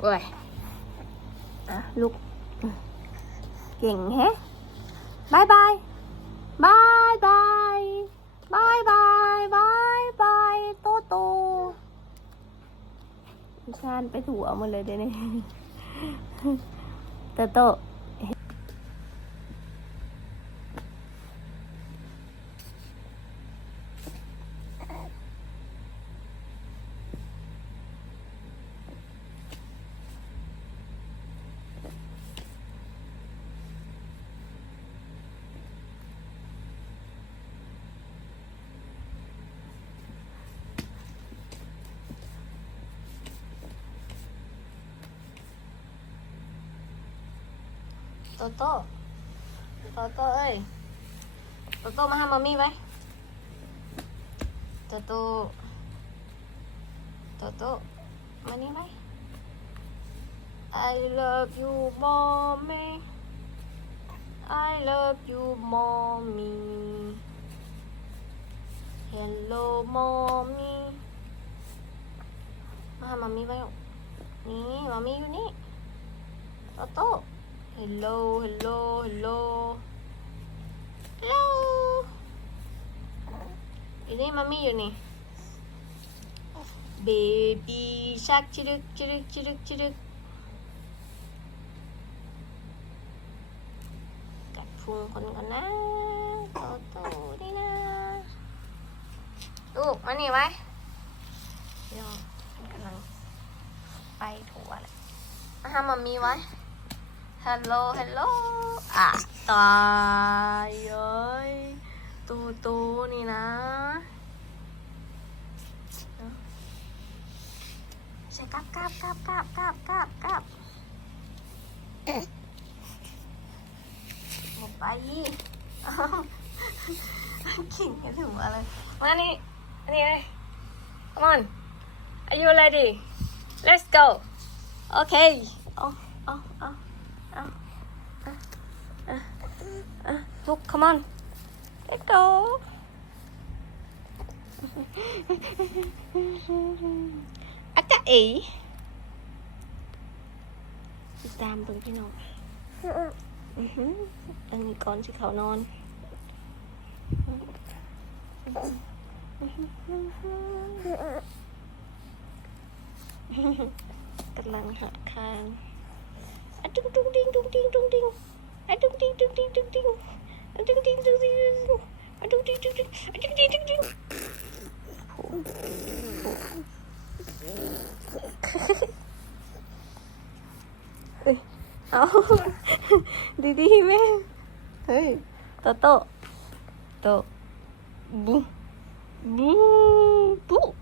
โอ้ยอะลูก เก่งแฮะบายบายบายบายบายบายบายบายโตโตชานไปถั่วหมาเลยเดี๋ยวนี้แตโต โตโต้โตโต้เอ้ยโตโต้มาหามามี่ไว้โตโต้โตโต้มานี่ไว้ I love you mommy I love you mommy Hello mommy มาหามามี่ไว้นี่มามี่อยู่นี่โตโต้ Hello, hello, hello. Hello. อยู่นี่มามี่อยู่นี่ Baby shark ชิรึกชิรึกชิรึกชิรึกกัดพุงคนก่อนนะโตโตนี่นะลูกมานี่ไว้เดี๋ยวกำลังไปถั่วเลยมาหามามี่ไว้ ฮัลโหล ฮัลโหล อะ ตายเอ้ยตูตูนี่นะ ใช่กับกับกับกับกับกับกับหมดไปอ้าวขิงกันถึงอะไรมานี่อันนี้เลย come on are you ready let's go okay เอาเอาเอ Look, come on. Let's go. Aka ý. Tam bằng cái nào. Anh con chỉ khảo non. Các bạn khang. À, trung trung đinh trung đinh trung đinh. À, trung trung trung. 弟弟妹，嘿，豆豆，豆，不，不不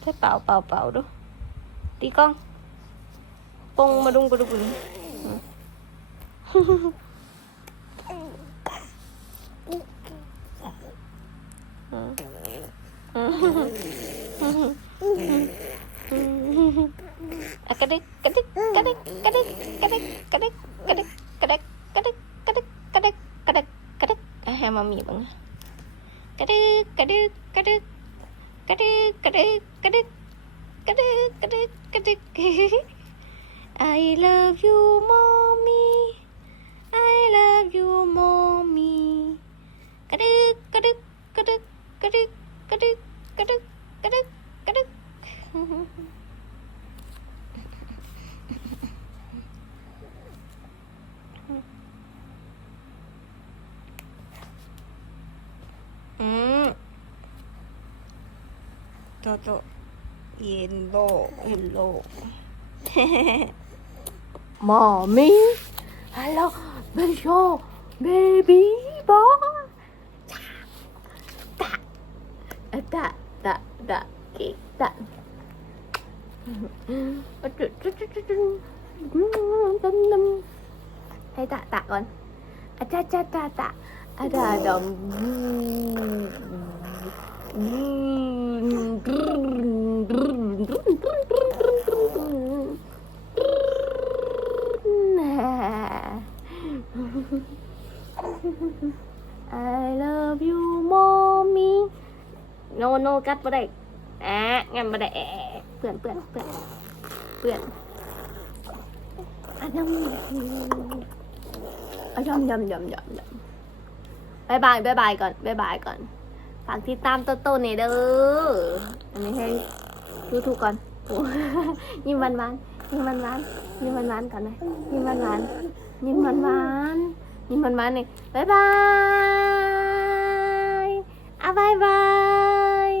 ，thế bảo bảo bảo đâu, đi con, bông mà đung bông đung, mami bang I love you mom Cái đứt, cái đứt, cái đứt, cái đứt, cái đứt. Ừ. Cho cho. Yellow, yellow. Mommy. Hello, baby. baby. ให้ตะตะก่อนอาจาจาตาตะอาดาดอมไอ love you mommy no no กัดบ่ได้แอะงั้นบ่ได้แอะเปื่อนเปื่อนเปื่อนเปื่อนอันนั้น อะยำยำยำยำยำบายบายบายบายก่อนบายบายก่อน ฝากติดตามโตโต้เนี่ยเด้อ อันนี้ให้ดูถูกก่อนยิ้มหวานหวานยิ้มหวานหวานยิ้มหวานหวานก่อนนะยิ้มหวานหวานยิ้มหวานหวานยิ้มหวานหวานๆนี่ยบายบายอะบายบาย